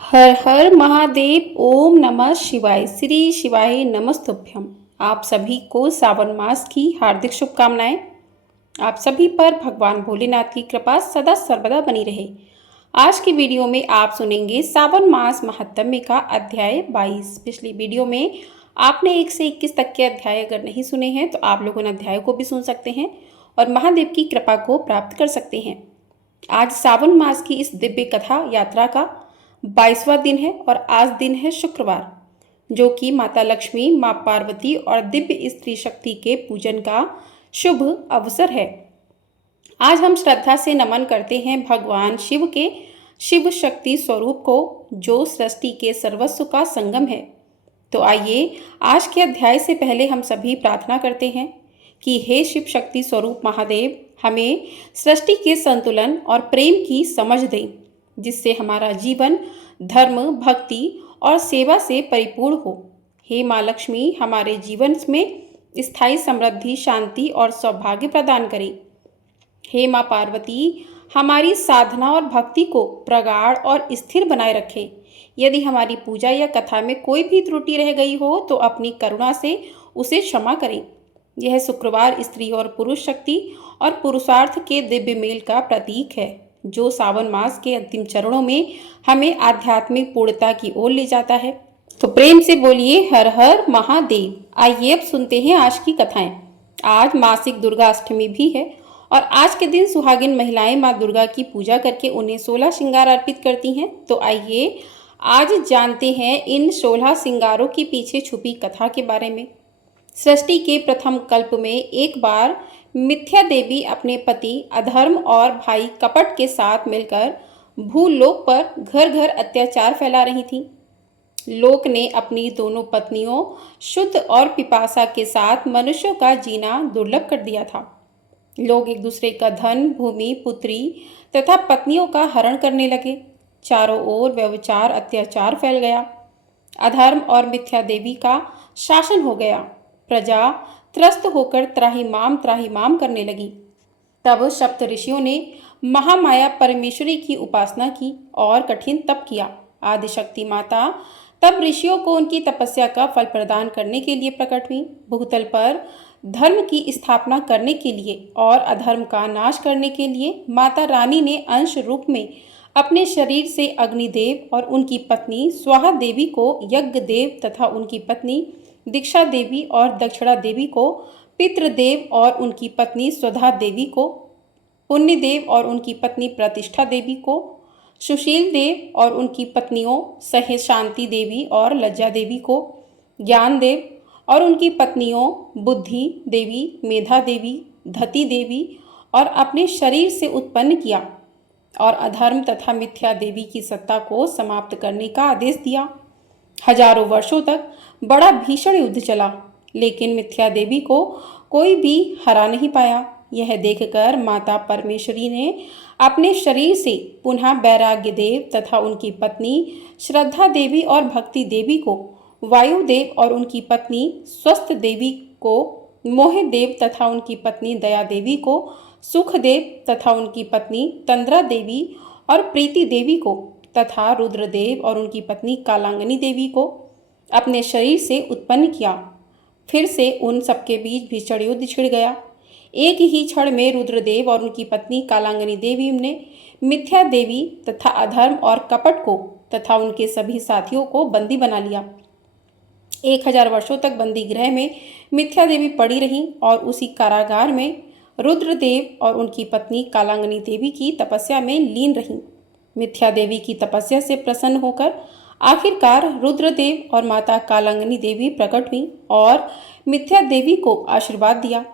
हर हर महादेव। ओम नमः शिवाय। श्री शिवाय नमस्तुभ्यम। आप सभी को सावन मास की हार्दिक शुभकामनाएं। आप सभी पर भगवान भोलेनाथ की कृपा सदा सर्वदा बनी रहे। आज की वीडियो में आप सुनेंगे सावन मास महात्म्य का अध्याय 22। पिछली वीडियो में आपने 1 से 21 तक के अध्याय अगर नहीं सुने हैं तो आप लोग उन अध्यायों को भी सुन सकते हैं और महादेव की कृपा को प्राप्त कर सकते हैं। आज सावन मास की इस दिव्य कथा यात्रा का 22वां दिन है और आज दिन है शुक्रवार, जो कि माता लक्ष्मी, माँ पार्वती और दिव्य स्त्री शक्ति के पूजन का शुभ अवसर है। आज हम श्रद्धा से नमन करते हैं भगवान शिव के शिव शक्ति स्वरूप को, जो सृष्टि के सर्वस्व का संगम है। तो आइए आज के अध्याय से पहले हम सभी प्रार्थना करते हैं कि हे शिव शक्ति स्वरूप महादेव, हमें सृष्टि के संतुलन और प्रेम की समझ दें, जिससे हमारा जीवन धर्म, भक्ति और सेवा से परिपूर्ण हो। हे माँ लक्ष्मी, हमारे जीवन में स्थायी समृद्धि, शांति और सौभाग्य प्रदान करें। हे माँ पार्वती, हमारी साधना और भक्ति को प्रगाढ़ और स्थिर बनाए रखें। यदि हमारी पूजा या कथा में कोई भी त्रुटि रह गई हो तो अपनी करुणा से उसे क्षमा करें। यह शुक्रवार स्त्री और पुरुष शक्ति और पुरुषार्थ के दिव्य मेल का प्रतीक है, जो सावन मास के अंतिम चरणों में हमें आध्यात्मिक पूर्णता की ओर ले जाता है। तो प्रेम से बोलिए हर हर महादेव। आइए अब सुनते हैं आज की कथाएं। आज मासिक दुर्गा अष्टमी भी है और आज के दिन सुहागिन महिलाएं माँ दुर्गा की पूजा करके उन्हें 16 श्रृंगार अर्पित करती हैं। तो आइए आज जानते हैं इन 16 श्रृंगारों के पीछे छुपी कथा के बारे में। सृष्टि के प्रथम कल्प में एक बार मिथ्या देवी अपने पति अधर्म और भाई कपट के साथ मिलकर भूलोक पर घर घर अत्याचार फैला रही थी। लोक ने अपनी दोनों पत्नियों शुद्ध और पिपासा के साथ मनुष्यों का जीना दुर्लभ कर दिया था। लोग एक दूसरे का धन, भूमि, पुत्री तथा पत्नियों का हरण करने लगे। चारों ओर व्यभिचार, अत्याचार फैल गया। अधर्म और मिथ्या देवी का शासन हो गया। प्रजा त्रस्त होकर त्राहिमाम करने लगी। तब सप्त ऋषियों ने महामाया परमेश्वरी की उपासना की और कठिन तप किया। आदिशक्ति माता तब ऋषियों को उनकी तपस्या का फल प्रदान करने के लिए प्रकट हुई। भूतल पर धर्म की स्थापना करने के लिए और अधर्म का नाश करने के लिए माता रानी ने अंश रूप में अपने शरीर से अग्निदेव और उनकी पत्नी स्वाहा देवी को, यज्ञ देव तथा उनकी पत्नी दीक्षा देवी और दक्षिणा देवी को, पितृदेव और उनकी पत्नी स्वधा देवी को, पुण्यदेव और उनकी पत्नी प्रतिष्ठा देवी को, सुशील देव और उनकी पत्नियों सह शांति देवी और लज्जा देवी को, ज्ञान देव और उनकी पत्नियों बुद्धि देवी, मेधा देवी, धति देवी और अपने शरीर से उत्पन्न किया और अधर्म तथा मिथ्या देवी की सत्ता को समाप्त करने का आदेश दिया। हजारों वर्षों तक बड़ा भीषण युद्ध चला, लेकिन मिथ्या देवी को कोई भी हरा नहीं पाया। यह देखकर माता परमेश्वरी ने अपने शरीर से पुनः वैराग्य देव तथा उनकी पत्नी श्रद्धा देवी और भक्ति देवी को, वायुदेव और उनकी पत्नी स्वस्थ देवी को, मोह देव तथा उनकी पत्नी दया देवी को, सुख देव तथा उनकी पत्नी तंद्रा देवी और प्रीति देवी को तथा रुद्रदेव और उनकी पत्नी कालांगनी देवी को अपने शरीर से उत्पन्न किया। फिर से उन सबके बीच भीषण युद्ध छिड़ गया। एक ही क्षण में रुद्रदेव और उनकी पत्नी कालांगनी देवी ने मिथ्या देवी तथा अधर्म और कपट को तथा उनके सभी साथियों को बंदी बना लिया। 1000 वर्षों तक बंदी गृह में मिथ्या देवी पड़ी रहीं और उसी कारागार में रुद्रदेव और उनकी पत्नी कालांगनी देवी की तपस्या में लीन रहीं। मिथ्या देवी की तपस्या से प्रसन्न होकर आखिरकार रुद्रदेव और माता कालांगनी देवी प्रकट हुई और मिथ्या देवी को आशीर्वाद दिया।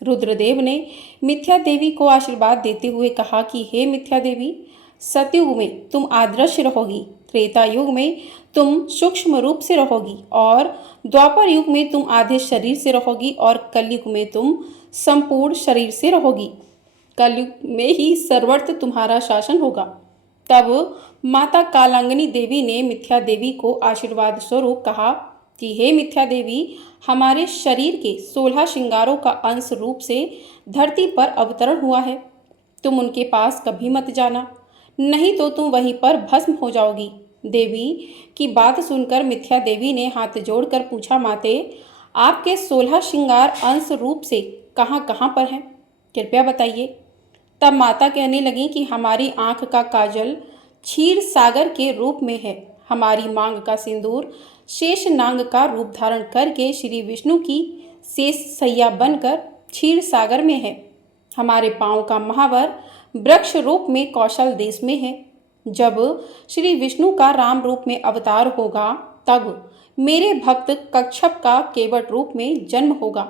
रुद्रदेव ने मिथ्या देवी को आशीर्वाद देते हुए कहा कि हे मिथ्या देवी, सतयुग में तुम आदर्श रहोगी, त्रेता युग में तुम सूक्ष्म रूप से रहोगी और द्वापर युग में तुम आधे शरीर से रहोगी और कलयुग में तुम संपूर्ण शरीर से रहोगी। कलयुग में ही सर्वत्र तुम्हारा शासन होगा। तब माता कालांगनी देवी ने मिथ्या देवी को आशीर्वाद स्वरूप कहा कि हे मिथ्या देवी, हमारे शरीर के 16 श्रृंगारों का अंश रूप से धरती पर अवतरण हुआ है। तुम उनके पास कभी मत जाना, नहीं तो तुम वहीं पर भस्म हो जाओगी। देवी की बात सुनकर मिथ्या देवी ने हाथ जोड़कर पूछा, माते आपके 16 श्रृंगार अंश रूप से कहाँ कहाँ पर हैं, कृपया बताइए। तब माता कहने लगी कि हमारी आंख का काजल क्षीर सागर के रूप में है, हमारी मांग का सिंदूर शेष नांग का रूप धारण करके श्री विष्णु की शेष सैया बनकर क्षीर सागर में है, हमारे पांव का महावर वृक्ष रूप में कौशल देश में है। जब श्री विष्णु का राम रूप में अवतार होगा तब मेरे भक्त कच्छप का केवट रूप में जन्म होगा।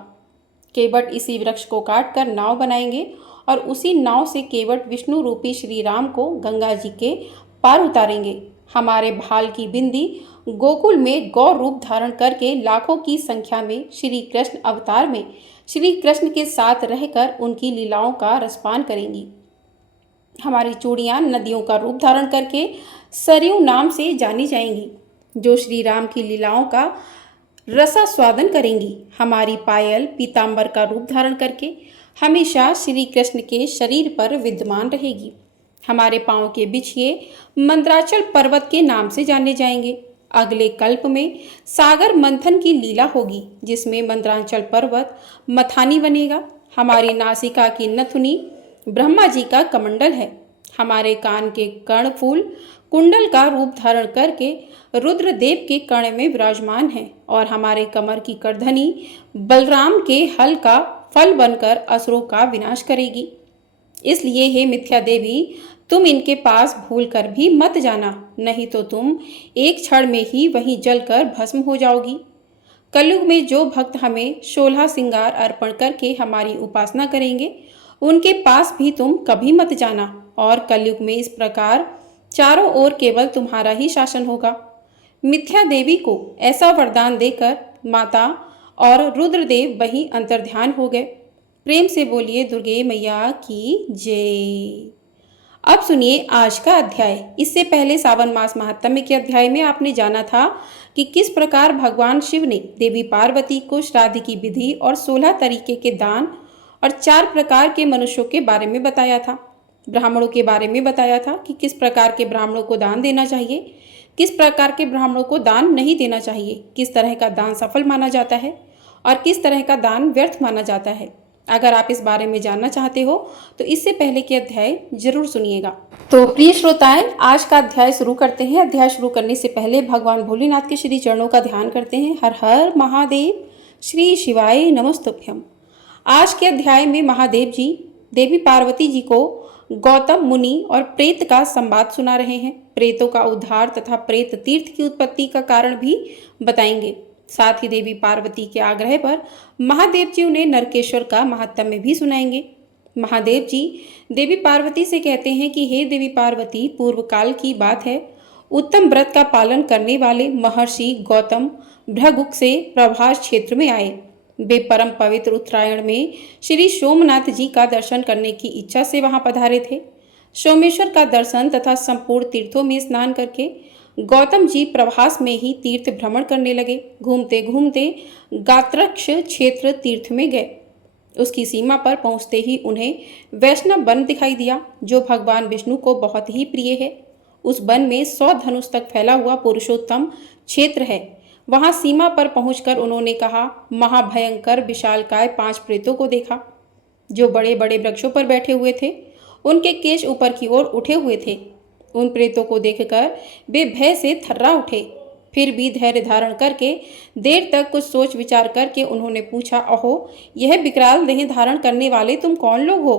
केवट इसी वृक्ष को काटकर नाव बनाएंगे और उसी नाव से केवट विष्णु रूपी श्री राम को गंगा जी के पार उतारेंगे। हमारे भाल की बिंदी गोकुल में गौ रूप धारण करके लाखों की संख्या में श्री कृष्ण अवतार में श्री कृष्ण के साथ रहकर उनकी लीलाओं का रसपान करेंगी। हमारी चूड़ियाँ नदियों का रूप धारण करके सरयू नाम से जानी जाएंगी, जो श्री राम की लीलाओं का रसास्वादन करेंगी। हमारी पायल पीतांबर का रूप धारण करके हमेशा श्री कृष्ण के शरीर पर विद्यमान रहेगी। हमारे पांव के बिछिए मंद्राचल पर्वत के नाम से जाने जाएंगे। अगले कल्प में सागर मंथन की लीला होगी, जिसमें मंद्राचल पर्वत मथानी बनेगा। हमारी नासिका की नथुनी ब्रह्मा जी का कमंडल है। हमारे कान के कर्णफूल कुंडल का रूप धारण करके रुद्रदेव के कर्ण में विराजमान है और हमारे कमर की करधनी बलराम के हल का फल बनकर असुरों का विनाश करेगी। इसलिए हे मिथ्या देवी, तुम इनके पास भूल कर भी मत जाना, नहीं तो तुम एक क्षण में ही वहीं जलकर भस्म हो जाओगी। कलयुग में जो भक्त हमें 16 श्रृंगार अर्पण करके हमारी उपासना करेंगे, उनके पास भी तुम कभी मत जाना। और कलयुग में इस प्रकार चारों ओर केवल तुम्हारा ही शासन होगा। मिथ्या देवी को ऐसा वरदान देकर माता और रुद्रदेव वहीं अंतर्ध्यान हो गए। प्रेम से बोलिए दुर्गे मैया की जय। अब सुनिए आज का अध्याय। इससे पहले सावन मास महात्म्य के अध्याय में आपने जाना था कि किस प्रकार भगवान शिव ने देवी पार्वती को श्राद्ध की विधि और 16 तरीके के दान और 4 प्रकार के मनुष्यों के बारे में बताया था। ब्राह्मणों के बारे में बताया था कि किस प्रकार के ब्राह्मणों को दान देना चाहिए, किस प्रकार के ब्राह्मणों को दान नहीं देना चाहिए, किस तरह का दान सफल माना जाता है और किस तरह का दान व्यर्थ माना जाता है। अगर आप इस बारे में जानना चाहते हो तो इससे पहले के अध्याय जरूर सुनिएगा। तो प्रिय श्रोताएं, आज का अध्याय शुरू करते हैं। अध्याय शुरू करने से पहले भगवान भोलेनाथ के श्री चरणों का ध्यान करते हैं। हर हर महादेव, श्री शिवाय नमस्तुभ्यम। आज के अध्याय में महादेव जी देवी पार्वती जी को गौतम मुनि और प्रेत का संवाद सुना रहे हैं। प्रेतों का उद्धार तथा प्रेत तीर्थ की उत्पत्ति का कारण भी बताएंगे। साथ ही देवी पार्वती के आग्रह पर महादेव जी उन्हें नरकेश्वर का महात्म्य भी सुनाएंगे। महादेव जी देवी पार्वती से कहते हैं कि हे देवी पार्वती, पूर्व काल की बात है, उत्तम व्रत का पालन करने वाले महर्षि गौतम भृगुक से प्रभास क्षेत्र में आए। वे परम पवित्र उत्तरायण में श्री सोमनाथ जी का दर्शन करने की इच्छा से वहां पधारे थे। सोमेश्वर का दर्शन तथा संपूर्ण तीर्थों में स्नान करके गौतम जी प्रभास में ही तीर्थ भ्रमण करने लगे। घूमते घूमते गात्रक्ष क्षेत्र तीर्थ में गए। उसकी सीमा पर पहुंचते ही उन्हें वैष्णव वन दिखाई दिया, जो भगवान विष्णु को बहुत ही प्रिय है। उस वन में 100 धनुष तक फैला हुआ पुरुषोत्तम क्षेत्र है। वहां सीमा पर पहुंचकर उन्होंने कहा, महाभयंकर विशालकाय 5 प्रेतों को देखा, जो बड़े बड़े वृक्षों पर बैठे हुए थे। उनके केश ऊपर की ओर उठे हुए थे। उन प्रेतों को देखकर वे भय से थर्रा उठे। फिर भी धैर्य धारण करके देर तक कुछ सोच विचार करके उन्होंने पूछा, अहो, यह विकराल देह धारण करने वाले तुम कौन लोग हो?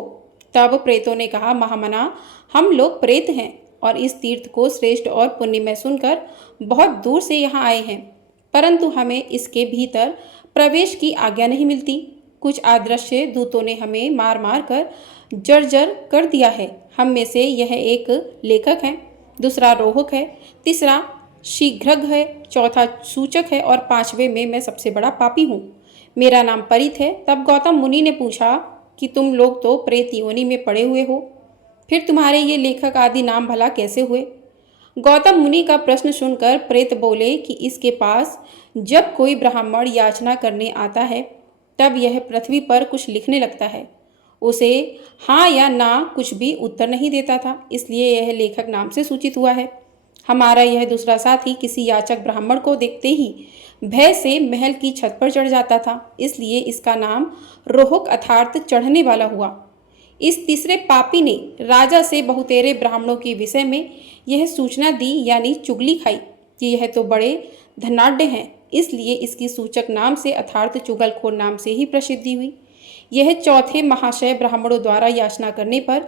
तब प्रेतों ने कहा, महामना, हम लोग प्रेत हैं और इस तीर्थ को श्रेष्ठ और पुण्यमय सुनकर बहुत दूर से यहाँ आए हैं, परंतु हमें इसके भीतर प्रवेश की आज्ञा नहीं मिलती। कुछ अदृश्य दूतों ने हमें मार मार कर जर्जर कर दिया है। हम में से यह एक लेखक है, दूसरा रोहक है, तीसरा शीघ्रघ है, चौथा सूचक है और 5वें में मैं सबसे बड़ा पापी हूँ। मेरा नाम परित है। तब गौतम मुनि ने पूछा कि तुम लोग तो प्रेत योनि में पड़े हुए हो, फिर तुम्हारे ये लेखक आदि नाम भला कैसे हुए? गौतम मुनि का प्रश्न सुनकर प्रेत बोले कि इसके पास जब कोई ब्राह्मण याचना करने आता है तब यह पृथ्वी पर कुछ लिखने लगता है। उसे हाँ या ना कुछ भी उत्तर नहीं देता था, इसलिए यह लेखक नाम से सूचित हुआ है। हमारा यह दूसरा साथी किसी याचक ब्राह्मण को देखते ही भय से महल की छत पर चढ़ जाता था, इसलिए इसका नाम रोहक अर्थात चढ़ने वाला हुआ। इस तीसरे पापी ने राजा से बहुतेरे ब्राह्मणों के विषय में यह सूचना दी यानी चुगली खाई कि यह तो बड़े धनाढ्य हैं, इसलिए इसकी सूचक नाम से अर्थात चुगलखोर नाम से ही प्रसिद्धि हुई। यह चौथे महाशय ब्राह्मणों द्वारा याचना करने पर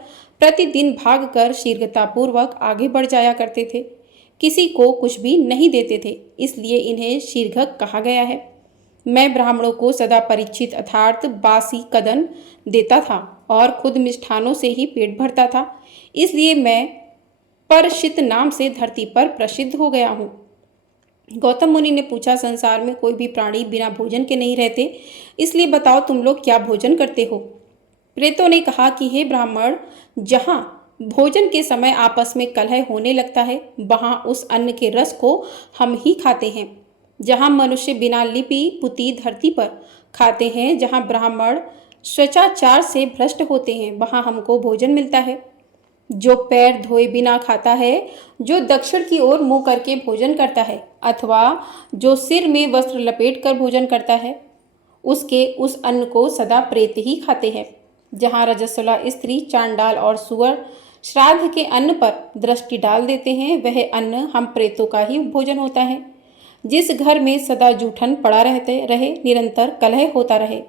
प्रतिदिन भागकर शीघ्रतापूर्वक आगे बढ़ जाया करते थे, किसी को कुछ भी नहीं देते थे, इसलिए इन्हें शीर्घक कहा गया है। मैं ब्राह्मणों को सदा परीक्षित अर्थात बासी कदन देता था और खुद मिष्ठानों से ही पेट भरता था, इसलिए मैं परशित नाम से धरती पर प्रसिद्ध हो गया हूँ। गौतम मुनि ने पूछा, संसार में कोई भी प्राणी बिना भोजन के नहीं रहते, इसलिए बताओ तुम लोग क्या भोजन करते हो। प्रेतों ने कहा कि हे ब्राह्मण, जहाँ भोजन के समय आपस में कलह होने लगता है वहाँ उस अन्न के रस को हम ही खाते हैं। जहाँ मनुष्य बिना लिपि पुती धरती पर खाते हैं, जहाँ ब्राह्मण स्वचाचार से भ्रष्ट होते हैं, वहाँ हमको भोजन मिलता है। जो पैर धोए बिना खाता है, जो दक्षिण की ओर मुंह करके भोजन करता है, अथवा जो सिर में वस्त्र लपेट कर भोजन करता है, उसके उस अन्न को सदा प्रेत ही खाते हैं। जहाँ रजस्वला स्त्री, चांडाल और सुअर श्राद्ध के अन्न पर दृष्टि डाल देते हैं, वह अन्न हम प्रेतों का ही भोजन होता है। जिस घर में सदा जूठन पड़ा रहते रहे, निरंतर कलह होता रहे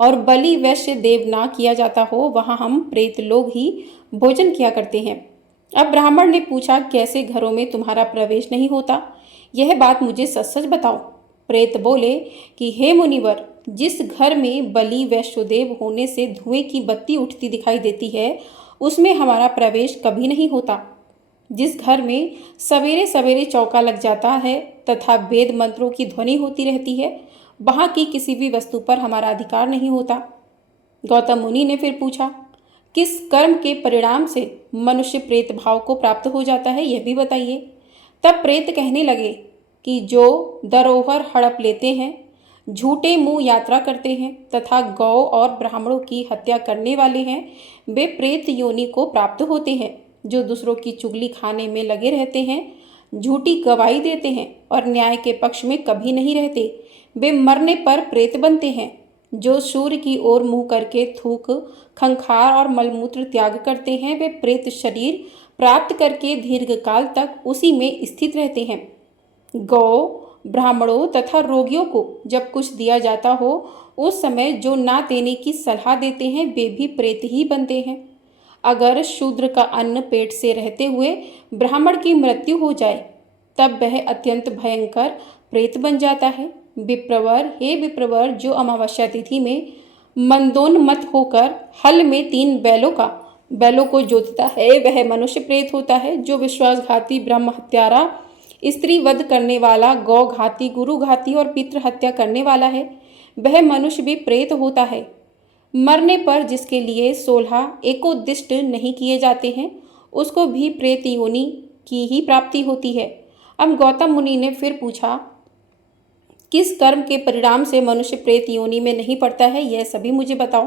और बलि वैश्य देव ना किया जाता हो, वहाँ हम प्रेत लोग ही भोजन किया करते हैं। अब ब्राह्मण ने पूछा, कैसे घरों में तुम्हारा प्रवेश नहीं होता, यह बात मुझे सच सच बताओ। प्रेत बोले कि हे मुनिवर, जिस घर में बलि वैश्योदेव होने से धुएं की बत्ती उठती दिखाई देती है, उसमें हमारा प्रवेश कभी नहीं होता। जिस घर में सवेरे सवेरे चौका लग जाता है तथा वेद मंत्रों की ध्वनि होती रहती है, वहाँ की किसी भी वस्तु पर हमारा अधिकार नहीं होता। गौतम मुनि ने फिर पूछा, किस कर्म के परिणाम से मनुष्य प्रेत भाव को प्राप्त हो जाता है, यह भी बताइए। तब प्रेत कहने लगे कि जो धरोहर हड़प लेते हैं, झूठे मुंह यात्रा करते हैं तथा गौ और ब्राह्मणों की हत्या करने वाले हैं, वे प्रेत योनि को प्राप्त होते हैं। जो दूसरों की चुगली खाने में लगे रहते हैं, झूठी गवाही देते हैं और न्याय के पक्ष में कभी नहीं रहते, वे मरने पर प्रेत बनते हैं। जो सूर्य की ओर मुंह करके थूक, खंखार और मलमूत्र त्याग करते हैं, वे प्रेत शरीर प्राप्त करके दीर्घकाल तक उसी में स्थित रहते हैं। गौ, ब्राह्मणों तथा रोगियों को जब कुछ दिया जाता हो, उस समय जो ना देने की सलाह देते हैं, वे भी प्रेत ही बनते हैं। अगर शूद्र का अन्न पेट से रहते हुए ब्राह्मण की मृत्यु हो जाए, तब वह अत्यंत भयंकर प्रेत बन जाता है। विप्रवर, हे विप्रवर, जो अमावस्या तिथि में मंदोन्मत्त होकर हल में 3 बैलों को जोतता है, वह मनुष्य प्रेत होता है। जो विश्वासघाती, ब्रह्म हत्यारा, स्त्री वध करने वाला, गौ घाती, गुरु घाती और पितृ हत्या करने वाला है, वह मनुष्य भी प्रेत होता है। मरने पर जिसके लिए 16 एकोद्दिष्ट नहीं किए जाते हैं, उसको भी प्रेत योनि की ही प्राप्ति होती है। अब गौतम मुनि ने फिर पूछा, किस कर्म के परिणाम से मनुष्य प्रेत योनि में नहीं पड़ता है, यह सभी मुझे बताओ।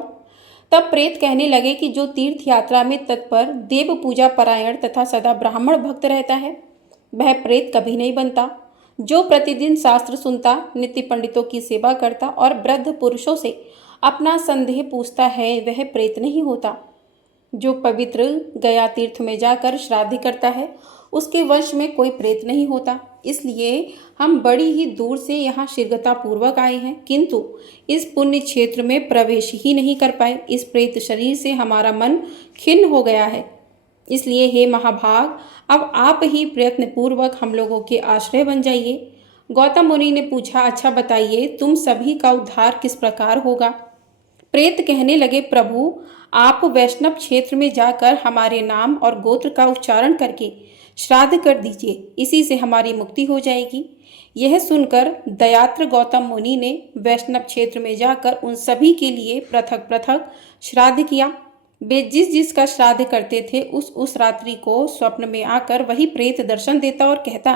तब प्रेत कहने लगे कि जो तीर्थ यात्रा में तत्पर, देव पूजा परायण तथा सदा ब्राह्मण भक्त रहता है, वह प्रेत कभी नहीं बनता। जो प्रतिदिन शास्त्र सुनता, नित्य पंडितों की सेवा करता और वृद्ध पुरुषों से अपना संदेह पूछता है, वह प्रेत नहीं होता। जो पवित्र गया तीर्थ में जाकर श्राद्ध करता है, उसके वंश में कोई प्रेत नहीं होता। इसलिए हम बड़ी ही दूर से यहाँ शीघ्रता पूर्वक आए हैं, किंतु इस पुण्य क्षेत्र में प्रवेश ही नहीं कर पाए। इस प्रेत शरीर से हमारा मन खिन्न हो गया है। इसलिए हे महाभाग, अब आप ही प्रयत्न पूर्वक हम लोगों के आश्रय बन जाइए। गौतम मुनि ने पूछा, अच्छा बताइए, तुम सभी का उद्धार किस प्रकार होगा। प्रेत कहने लगे, प्रभु, आप वैष्णव क्षेत्र में जाकर हमारे नाम और गोत्र का उच्चारण करके श्राद्ध कर दीजिए, इसी से हमारी मुक्ति हो जाएगी। यह सुनकर दयात्र गौतम मुनि ने वैष्णव क्षेत्र में जाकर उन सभी के लिए पृथक पृथक श्राद्ध किया। वे जिस जिस का श्राद्ध करते थे, उस रात्रि को स्वप्न में आकर वही प्रेत दर्शन देता और कहता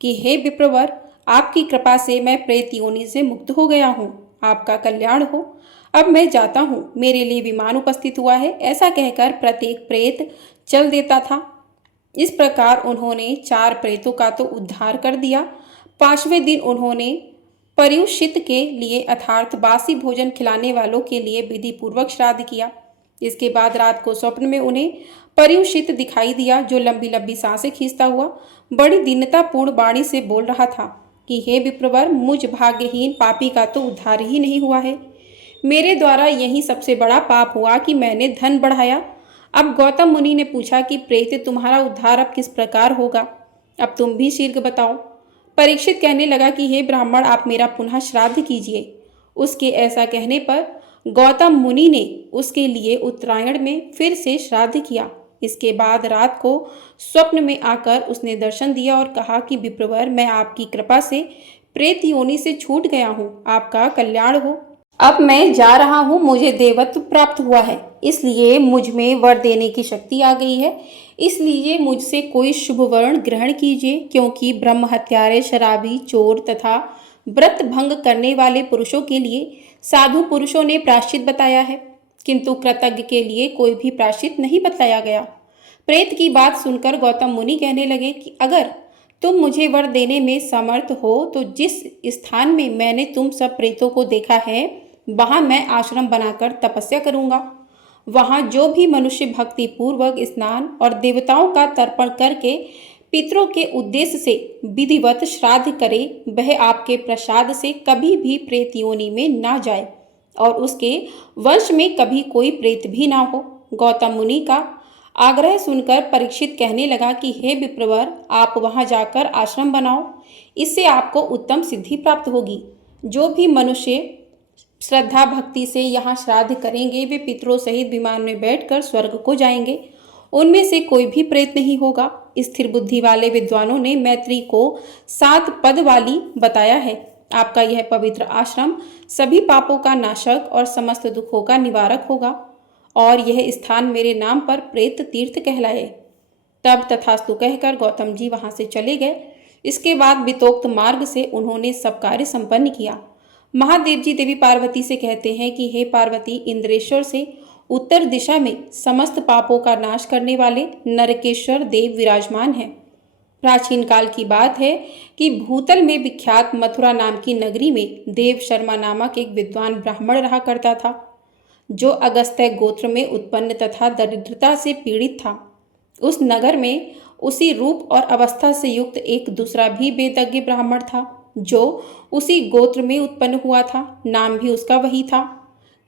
कि हे विप्रवर, आपकी कृपा से मैं प्रेत योनि से मुक्त हो गया हूँ, आपका कल्याण हो। अब मैं जाता हूँ, मेरे लिए विमान उपस्थित हुआ है। ऐसा कहकर प्रत्येक प्रेत चल देता था। इस प्रकार उन्होंने 4 प्रेतों का तो उद्धार कर दिया। 5वें दिन उन्होंने पर्युषित के लिए अर्थात बासी भोजन खिलाने वालों के लिए विधि पूर्वक श्राद्ध किया। इसके बाद रात को स्वप्न में उन्हें पर्युषित दिखाई दिया, जो लंबी लंबी सांसें खींचता हुआ बड़ी दीनतापूर्ण वाणी से बोल रहा था कि हे विप्रवर, मुझ भाग्यहीन पापी का तो उद्धार ही नहीं हुआ है। मेरे द्वारा यही सबसे बड़ा पाप हुआ कि मैंने धन बढ़ाया। अब गौतम मुनि ने पूछा कि प्रेत, तुम्हारा उद्धार अब किस प्रकार होगा? अब तुम भी शीघ्र बताओ। परीक्षित कहने लगा कि हे ब्राह्मण, आप मेरा पुनः श्राद्ध कीजिए। उसके ऐसा कहने पर गौतम मुनि ने उसके लिए उत्तरायण में फिर से श्राद्ध किया। इसके बाद रात को स्वप्न में आकर उसने दर्शन दिया और कहा कि विप्रवर, मैं आपकी कृपा से प्रेत योनि से छूट गया हूँ, आपका कल्याण हो। अब मैं जा रहा हूँ, मुझे देवत्व प्राप्त हुआ है, इसलिए मुझ में वर देने की शक्ति आ गई है। इसलिए मुझसे कोई शुभ वर्ण ग्रहण कीजिए, क्योंकि ब्रह्म हत्यारे, शराबी, चोर तथा व्रत भंग करने वाले पुरुषों के लिए साधु पुरुषों ने प्रायश्चित बताया है, किंतु कृतज्ञ के लिए कोई भी प्रायश्चित नहीं बतलाया गया। प्रेत की बात सुनकर गौतम मुनि कहने लगे कि अगर तुम मुझे वर देने में समर्थ हो तो जिस स्थान में मैंने तुम सब प्रेतों को देखा है, वहां मैं आश्रम बनाकर तपस्या करूंगा। वहां जो भी मनुष्य भक्ति पूर्वक स्नान और देवताओं का तर्पण करके पितरों के उद्देश्य से विधिवत श्राद्ध करे, वह आपके प्रसाद से कभी भी प्रेत योनि में ना जाए और उसके वंश में कभी कोई प्रेत भी ना हो। गौतम मुनि का आग्रह सुनकर परीक्षित कहने लगा कि हे विप्रवर, आप वहां जाकर आश्रम बनाओ, इससे आपको उत्तम सिद्धि प्राप्त होगी। जो भी मनुष्य श्रद्धा भक्ति से यहाँ श्राद्ध करेंगे, वे पितरों सहित विमान में बैठकर स्वर्ग को जाएंगे। उनमें से कोई भी प्रेत नहीं होगा। स्थिर बुद्धि वाले विद्वानों ने मैत्री को 7 पद वाली बताया है। आपका यह पवित्र आश्रम सभी पापों का नाशक और समस्त दुखों का निवारक होगा और यह स्थान मेरे नाम पर प्रेत तीर्थ कहलाए। तब तथास्तु कहकर गौतम जी वहां से चले गए। इसके बाद वितोक्त मार्ग से उन्होंने सब कार्य संपन्न किया। महादेव जी देवी पार्वती से कहते हैं कि हे पार्वती, इंद्रेश्वर से उत्तर दिशा में समस्त पापों का नाश करने वाले नरकेश्वर देव विराजमान हैं। प्राचीन काल की बात है कि भूतल में विख्यात मथुरा नाम की नगरी में देव शर्मा नामक एक विद्वान ब्राह्मण रहा करता था, जो अगस्त्य गोत्र में उत्पन्न तथा दरिद्रता से पीड़ित था। उस नगर में उसी रूप और अवस्था से युक्त एक दूसरा भी वेदज्ञ ब्राह्मण था, जो उसी गोत्र में उत्पन्न हुआ था। नाम भी उसका वही था।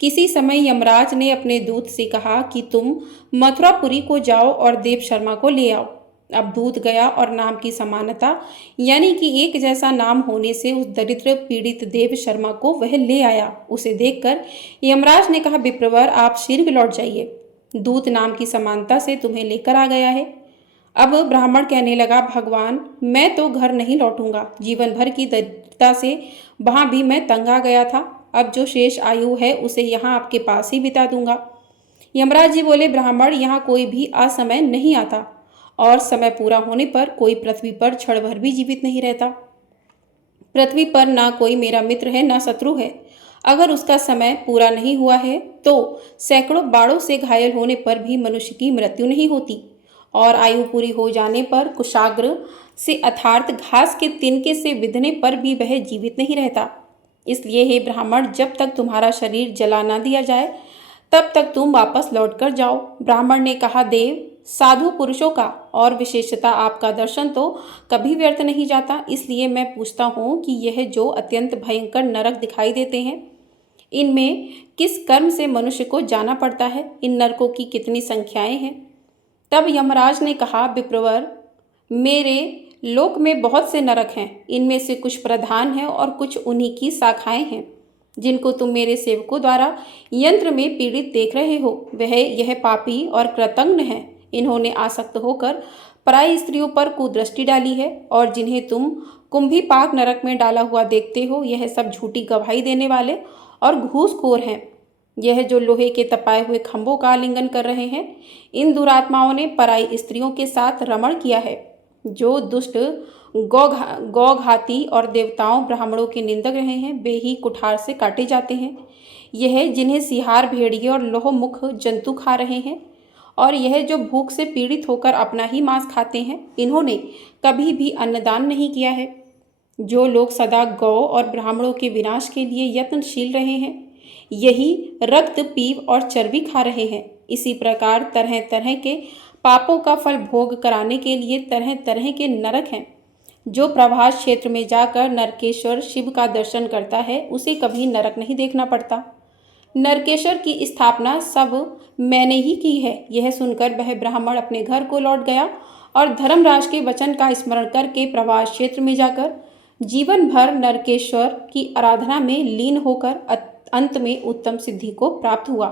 किसी समय यमराज ने अपने दूत से कहा कि तुम मथुरापुरी को जाओ और देव शर्मा को ले आओ। अब दूत गया और नाम की समानता यानी कि एक जैसा नाम होने से उस दरिद्र पीड़ित देव शर्मा को वह ले आया। उसे देखकर यमराज ने कहा, विप्रवर, आप शीघ्र लौट जाइए, दूत नाम की समानता से तुम्हें लेकर आ गया है। अब ब्राह्मण कहने लगा, भगवान, मैं तो घर नहीं लौटूंगा, जीवन भर की दरिद्रता से वहां भी मैं तंग आ गया था। अब जो शेष आयु है उसे यहाँ आपके पास ही बिता दूंगा। यमराज जी बोले, ब्राह्मण, यहाँ कोई भी असमय नहीं आता और समय पूरा होने पर कोई पृथ्वी पर क्षण भर भी जीवित नहीं रहता। पृथ्वी पर ना कोई मेरा मित्र है ना शत्रु है। अगर उसका समय पूरा नहीं हुआ है तो सैकड़ों बाणों से घायल होने पर भी मनुष्य की मृत्यु नहीं होती और आयु पूरी हो जाने पर कुशाग्र से अर्थात घास के तिनके से विंधने पर भी वह जीवित नहीं रहता। इसलिए हे ब्राह्मण, जब तक तुम्हारा शरीर जला ना दिया जाए तब तक तुम वापस लौट कर जाओ। ब्राह्मण ने कहा, देव, साधु पुरुषों का और विशेषतः आपका दर्शन तो कभी व्यर्थ नहीं जाता। इसलिए मैं पूछता हूँ कि यह जो अत्यंत भयंकर नरक दिखाई देते हैं, इनमें किस कर्म से मनुष्य को जाना पड़ता है? इन नरकों की कितनी संख्याएं हैं? तब यमराज ने कहा, विप्रवर, मेरे लोक में बहुत से नरक हैं। इनमें से कुछ प्रधान हैं और कुछ उन्हीं की शाखाएं हैं, जिनको तुम मेरे सेवकों द्वारा यंत्र में पीड़ित देख रहे हो। वह यह पापी और कृतघ्न हैं। इन्होंने आसक्त होकर पराई स्त्रियों पर कुदृष्टि डाली है और जिन्हें तुम कुंभीपाक नरक में डाला हुआ देखते हो, यह सब झूठी गवाही देने वाले और घूसखोर हैं। यह जो लोहे के तपाए हुए खंभों का आलिंगन कर रहे हैं, इन दुरात्माओं ने पराई स्त्रियों के साथ रमण किया है। जो दुष्ट गौघाती और देवताओं ब्राह्मणों के निंदक रहे हैं, वे ही कुठार से काटे जाते हैं। यह जिन्हें सिहार, भेड़िए और लोहमुख जंतु खा रहे हैं और यह जो भूख से पीड़ित होकर अपना ही मांस खाते हैं, इन्होंने कभी भी अन्नदान नहीं किया है। जो लोग सदा गौ और ब्राह्मणों के विनाश के लिए यत्नशील रहे हैं, यही रक्त, पीव और चर्बी खा रहे हैं। इसी प्रकार तरह तरह के पापों का फल भोग कराने के लिए तरह तरह के नरक हैं। जो प्रभास क्षेत्र में जाकर नरकेश्वर शिव का दर्शन करता है, उसे कभी नरक नहीं देखना पड़ता। नरकेश्वर की स्थापना सब मैंने ही की है। यह सुनकर वह ब्राह्मण अपने घर को लौट गया और धर्मराज के वचन का स्मरण करके प्रभास क्षेत्र में जाकर जीवन भर नरकेश्वर की आराधना में लीन होकर अंत में उत्तम सिद्धि को प्राप्त हुआ।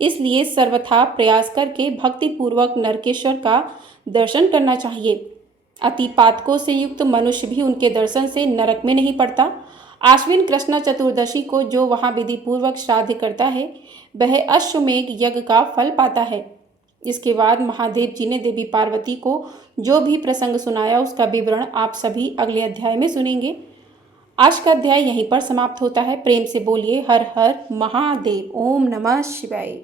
इसलिए सर्वथा प्रयास करके भक्तिपूर्वक नरकेश्वर का दर्शन करना चाहिए। अति पातकों से युक्त मनुष्य भी उनके दर्शन से नरक में नहीं पड़ता। आश्विन कृष्ण चतुर्दशी को जो वहाँ विधि पूर्वक श्राद्ध करता है, वह अश्वमेघ यज्ञ का फल पाता है। इसके बाद महादेव जी ने देवी पार्वती को जो भी प्रसंग सुनाया, उसका विवरण आप सभी अगले अध्याय में सुनेंगे। आज का अध्याय यहीं पर समाप्त होता है। प्रेम से बोलिए हर हर महादेव। ओम नमः शिवाय।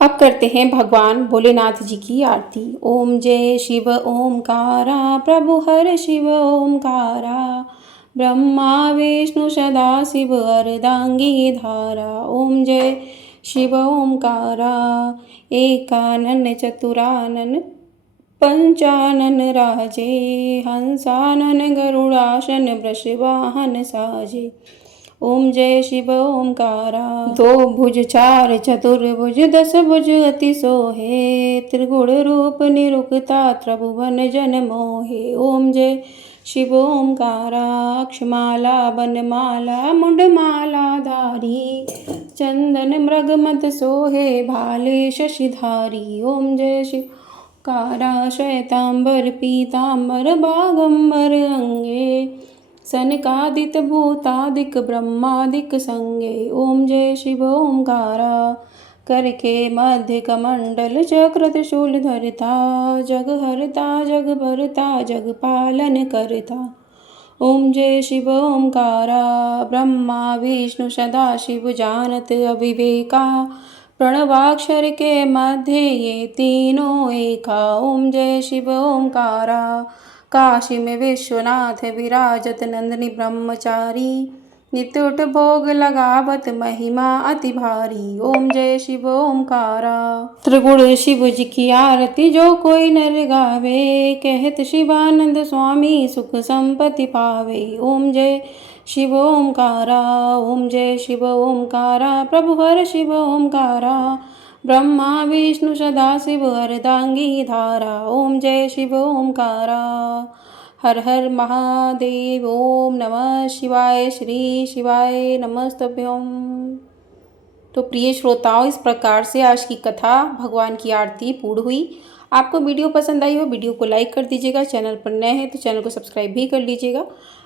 अब करते हैं भगवान भोलेनाथ जी की आरती। ओम जय शिव ओमकारा, प्रभु हर शिव ओमकारा, ब्रह्मा विष्णु सदा शिव अर्धांगी धारा। ओम जय शिव ओमकारा, एकानन चतुरानन पंचानन राजे, हंसानन गरुड़ासन वृषवाहन साजे। ओम जय शिव ओमकारा। दो भुज चार चतुर्भुज, दस भुज अति सोहे, त्रिगुण रूप निरुक्ता त्रिभुवन जन मोहे। ओम जय शिव ओमकारा। अक्षमाला बनमाला मुंडमाला धारी, चंदन मृगमत सोहे भाले शशिधारी। ओम जय शिव कारा। श्वेतांबर पीतांबर बागंबर अंगे, सनकादिक भूतादिक ब्रह्मादिक संगे। ओम जय शिव ओमकारा। कर के मध्य कमंडल चक्र त्रिशूल धरता, जग हरता जग भरता जग पालन करता। ओम जय शिव ओमकारा। ब्रह्मा विष्णु सदा शिव जानत अविवेका, प्रणवाक्षर के मध्य ये तीनों एका। ओम जय शिव ओमकारा। काशी में विश्वनाथ विराजत नंदनी ब्रह्मचारी, नित्य उठ भोग लगावत महिमा अति भारी। ओम जय शिव ओमकारा। त्रिगुण शिव जी की आरती जो कोई नर गावे, कहत शिवानंद स्वामी सुख संपत्ति पावे। ओम जय शिव ओमकारा। ओम जय शिव ओमकारा, प्रभु हर शिव ओमकारा, ब्रह्मा विष्णु सदा शिव अर्धांगी धारा। ओम जय शिव ओमकारा। हर हर महादेव। ओम नमः शिवाय। श्री शिवाय नमस्तभ्यम। तो प्रिय श्रोताओं, इस प्रकार से आज की कथा भगवान की आरती पूर्ण हुई। आपको वीडियो पसंद आई हो, वीडियो को लाइक कर दीजिएगा। चैनल पर नए हैं तो चैनल को सब्सक्राइब भी कर लीजिएगा।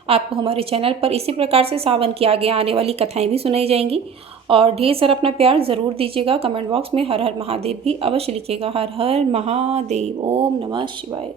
आपको हमारे चैनल पर इसी प्रकार से सावन की आगे आने वाली कथाएं भी सुनाई जाएंगी। और ढेर सारा अपना प्यार ज़रूर दीजिएगा। कमेंट बॉक्स में हर हर महादेव भी अवश्य लिखिएगा। हर हर महादेव। ओम नमः शिवाय।